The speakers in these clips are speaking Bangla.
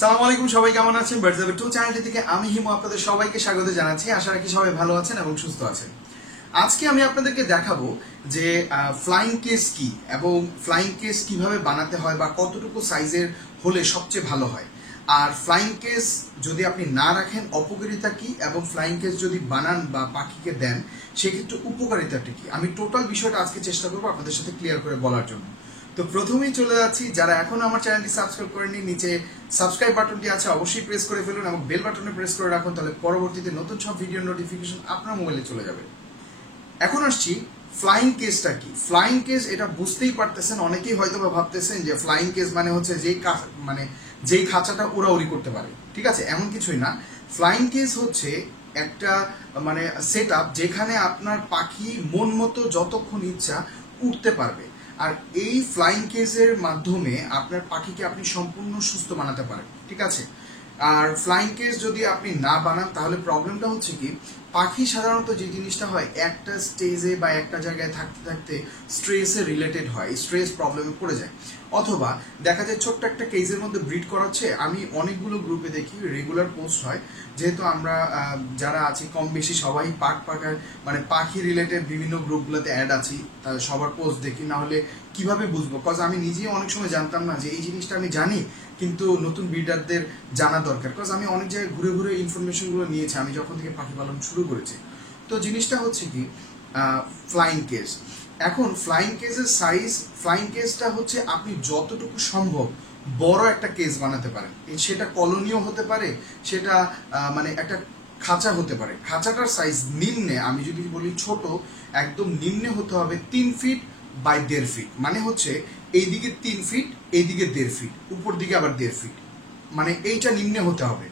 সালাম আলাইকুম, সবাই কেমন আছেন? বার্ডস অফ টু চ্যানেলটি থেকে আমি হিমু আপনাদের সবাইকে স্বাগত জানাচ্ছি। আশা রাখি সবাই ভালো আছেন এবং সুস্থ আছেন। আজকে আমি আপনাদেরকে দেখাবো যে ফ্লাইং কেস কি এবং ফ্লাইং কেস কিভাবে বানাতে হয় বা কতটুকু সাইজের হলে সবচেয়ে ভালো হয়। আর ফ্লাইং কেস যদি আপনি না রাখেন অপকারিতা কি, এবং ফ্লাইং কেস যদি বানান বা পাখিকে দেন সেক্ষেত্রে উপকারিতাটা কি, আমি টোটাল বিষয়টা আজকে চেষ্টা করবো আপনাদের সাথে ক্লিয়ার করে বলার জন্য। তো প্রথমেই চলে যাচ্ছি, যারা এখনো আমার চ্যানেলটি সাবস্ক্রাইব করেননি, নিচে সাবস্ক্রাইব বাটনটি আছে, অবশ্যই প্রেস করে ফেলুন এবং বেল বাটনে প্রেস করে রাখুন, তাহলে পরবর্তীতে নতুন সব ভিডিও নোটিফিকেশন আপনার মোবাইলে চলে যাবে। এখন আসছি ফ্লাইং কেসটা কি। ফ্লাইং কেস এটা বুঝতেই পারতেছেন, অনেকেই হয়তো বা ভাবতেছেন যে ফ্লাইং কেস মানে হচ্ছে যেই খাঁচাটা উড়াউড়ি করতে পারে। ঠিক আছে, এমন কিছুই না। ফ্লাইং কেস হচ্ছে একটা সেট আপ যেখানে আপনার পাখি মন মতো যতক্ষণ ইচ্ছা উঠতে পারবে। আর এই ফ্লাইং কেজের মাধ্যমে আপনার পাখিকে আপনি সম্পূর্ণ সুস্থ বানাতে পারেন। ঠিক আছে, আর ফ্লাইং কেজ যদি আপনি না বানান তাহলে প্রবলেমটা হচ্ছে কি, পাখি সাধারণত যে জিনিসটা হয় একটা স্টেজে বা একটা জায়গায় থাকতে থাকতে স্ট্রেসে রিলেটেড হয়, স্ট্রেস প্রবলেমে পড়ে যায়। অথবা দেখা যায় ছোট্ট একটা কেজের মধ্যে ব্রিড করাচ্ছে। আমি অনেকগুলো গ্রুপে দেখি রেগুলার পোস্ট হয়, যেহেতু আমরা যারা আছি কম বেশি সবাই পাখি রিলেটেড বিভিন্ন গ্রুপগুলোতে অ্যাড আছি, তাহলে সবার পোস্ট দেখি, না হলে কিভাবে বুঝবো? কজ আমি নিজেই অনেক সময় জানতাম না যে এই জিনিসটা আমি জানি, কিন্তু নতুন ব্রিডারদের জানা দরকার। কজ আমি অনেক জায়গায় ঘুরে ঘুরে ইনফরমেশনগুলো নিয়েছি আমি যখন থেকে পাখি পালন শুরু করেছি। তো জিনিসটা হচ্ছে কি, ফ্লাইং কেজ। এখন ফ্লাইং কেজের সাইজ, ফ্লাইং কেজটা হচ্ছে আপনি যতটুকু সম্ভব বড় একটা কেজ বানাতে পারেন। সেটা কলোনিও হতে পারে, সেটা একটা খাঁচা হতে পারে। খাঁচাটার সাইজ নিম্নে, আমি যদি বলি ছোট, একদম নিম্নে হতে হবে 3 ফিট বাই 1.5 ফিট। মানে হচ্ছে এইদিকে 3 ফিট, এইদিকে 1.5 ফিট, উপর দিকে আবার 1.5 ফিট, এইটা নিম্নে হতে হবে।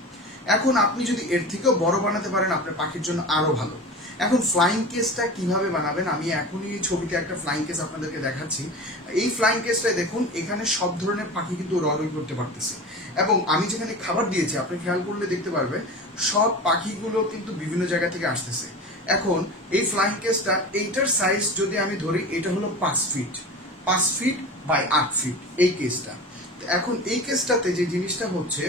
এখন আপনি যদি এর থেকেও বড় বানাতে পারেন আপনার পাখির জন্য আরো ভালো। এখন ফ্লাইং কেসটা কিভাবে বানাবেন, আমি এখনই ছবিতে একটা ফ্লাইং কেস আপনাদেরকে দেখাচ্ছি। এই ফ্লাইং কেসটাই দেখুন, এখানে সব ধরনের পাখি কিন্তু উড়াউড়ি করতে পারতেছে। এবং আমি যেখানে খাবার দিয়েছি আপনি খেয়াল করলে দেখতে পারবেন সব পাখিগুলো কিন্তু বিভিন্ন জায়গা থেকে আসতেছে। এখন এই ফ্লাইং কেসটা, এইটার সাইজ যদি আমি ধরি, এটা হলো 5 ফিট, 5 ফিট বাই 8 ফিট এই কেসটা। এখন এই কেসটাতে যে জিনিসটা হচ্ছে,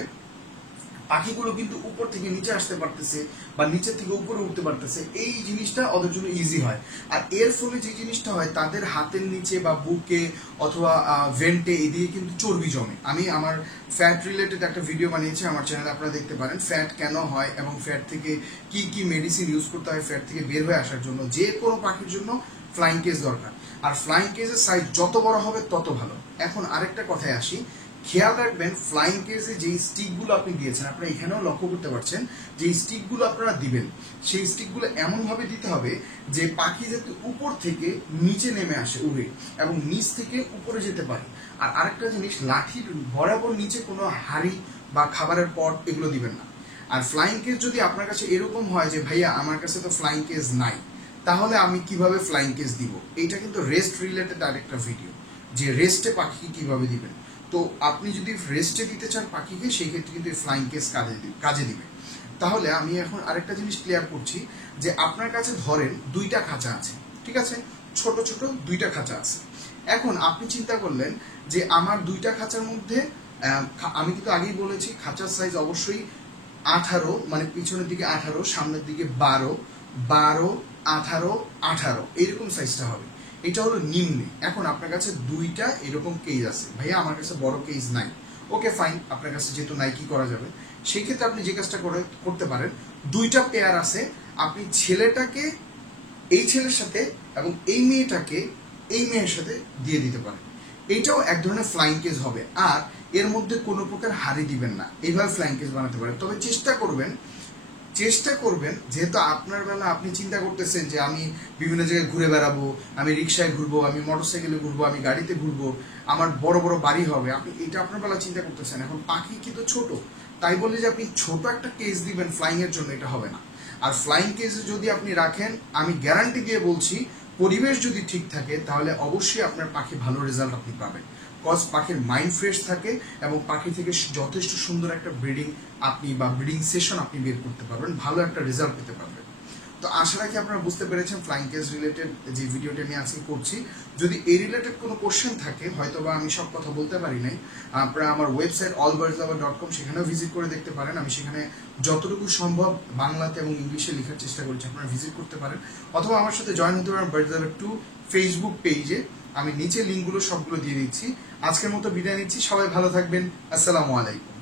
পাখিগুলো কিন্তু উপর থেকে নিচে আসতে পারতেছে বা নিচের থেকে উপরে উঠতে পারতেছে, এই জিনিসটা ওদের জন্য ইজি হয়। আর এর ফলে যে জিনিসটা হয়, তাদের হাতের নিচে বা বুকে অথবা ভেন্টে এদিকে কিন্তু চর্বি জমে। আমি আমার ফ্যাট রিলেটেড একটা ভিডিও বানিয়েছি আমার চ্যানেলে, আপনারা দেখতে পারেন ফ্যাট কেন হয় এবং ফ্যাট থেকে কি কি মেডিসিন ইউজ করতে হয় ফ্যাট থেকে বের হয়ে আসার জন্য। যে কোনো পাখির জন্য ফ্লাইং কেজ দরকার, আর ফ্লাইং কেজের সাইজ যত বড় হবে তত ভালো। এখন আরেকটা কথায় আসি, খেয়াল রাখবেন ফ্লাইং কেজে যেই স্টিকগুলো আপনি দিয়েছেন, আপনারা এখানেও লক্ষ্য করতে পারছেন যে স্টিকগুলো আপনারা দিবেন, সেই স্টিকগুলো এমনভাবে দিতে হবে যে পাখি যাতে উপর থেকে নিচে নেমে আসে উড়ে, এবং নিচ থেকে উপরে যেতে পারে। আর আরেকটা জিনিস, লাঠির বরাবর নিচে কোনো হাড়ি বা খাবারের পট এগুলো দিবেন না। আর ফ্লাইং কেজ যদি আপনার কাছে এরকম হয় যে ভাইয়া আমার কাছে তো ফ্লাইং কেজ নাই, তাহলে আমি কিভাবে ফ্লাইং কেজ দিব, এইটা কিন্তু রেস্ট রিলেটেড আরেকটা ভিডিও, যে রেস্টে পাখি কিভাবে দিবেন। তো আপনি যদি রেস্টে দিতে চান পাখিকে, সেই ক্ষেত্রে কিন্তু ফ্লাইং কেস কাজে দিবে। তাহলে আমি এখন আরেকটা জিনিস ক্লিয়ার করছি, যে আপনার কাছে ধরেন 2টা খাঁচা আছে, ঠিক আছে, ছোট ছোট 2টা খাঁচা আছে। এখন আপনি চিন্তা করলেন যে আমার 2টা খাঁচার মধ্যে, আমি কিন্তু আগেই বলেছি খাঁচার সাইজ অবশ্যই 18, পিছনের দিকে 18, সামনের দিকে 12, 12, 18, 18 এইরকম সাইজটা হবে। এটা হলো নিম্নে। এখন আপনার কাছে 2টা এরকম কেজ আছে, ভাইয়া আমার কাছে বড় কেজ নাই। ওকে ফাইন, আপনার কাছে যেহেতু নাই কি করা যাবে, সেই ক্ষেত্রে আপনি যে কাজটা করতে পারেন, 2টা পেয়ার আছে, আপনি ছেলেটাকে এই ছেলের সাথে এবং এই মেয়েটাকে এই মেয়ের সাথে দিয়ে দিতে পারেন। এইটাও এক ধরনের ফ্লাইং কেজ হবে। আর এর মধ্যে কোনো প্রকার হাড়ি দিবেন না, এইভাবে ফ্লাইং কেজ বানাতে পারেন। তবে চেষ্টা করবেন যেহেতু আপনার বেলা আপনি চিন্তা করতেছেন যে আমি বিভিন্ন জায়গায় ঘুরে বেড়াবো, আমি রিক্সায় ঘুরবো, আমি মোটরসাইকেলে ঘুরবো, আমি গাড়িতে ঘুরবো, আমার বড় বড় বাড়ি হবে, আপনি এটা আপনার বেলা চিন্তা করতেছেন। এখন পাখি কিন্তু ছোট, তাই বলে যে আপনি ছোট একটা কেজ দিবেন ফ্লাইং এর জন্য, এটা হবে না। আর ফ্লাইং কেজে যদি আপনি রাখেন, আমি গ্যারান্টি দিয়ে বলছি, পরিবেশ যদি ঠিক থাকে তাহলে অবশ্যই আপনার পাখি ভালো রেজাল্ট আপনি পাবেন। কজ পাখির মাইন্ড ফ্রেশ থাকে এবং পাখি থেকে যথেষ্ট সুন্দর একটা ব্রিডিং সেশন আপনি বের করতে পারবেন, ভালো একটা রেজাল্ট পেতে পারবেন। তো তো আশা রাখি আপনারা বুঝতে পেরেছেন ফ্লাইং কেস রিলেটেড যে ভিডিওটা আমি আজকে করছি। যদি এই রিলেটেড কোনো কোশ্চেন থাকে, হয়তো বা আমি সব কথা বলতে পারি নাই, আপনারা আমার ওয়েবসাইট allbirdlover.com সেখানেও ভিজিট করে দেখতে পারেন। আমি সেখানে যতটুকু সম্ভব বাংলাতে এবং ইংলিশে লেখার চেষ্টা করেছি, আপনারা ভিজিট করতে পারেন। অথবা আমার সাথে জয়েন হতে পারেন বার্ডস লাভার 2 ফেসবুক পেজে। আমি নিচে লিঙ্কগুলো সবগুলো দিয়ে দিচ্ছি। আজকের মতো বিদায় নিচ্ছি, সবাই ভালো থাকবেন। আসসালামু আলাইকুম।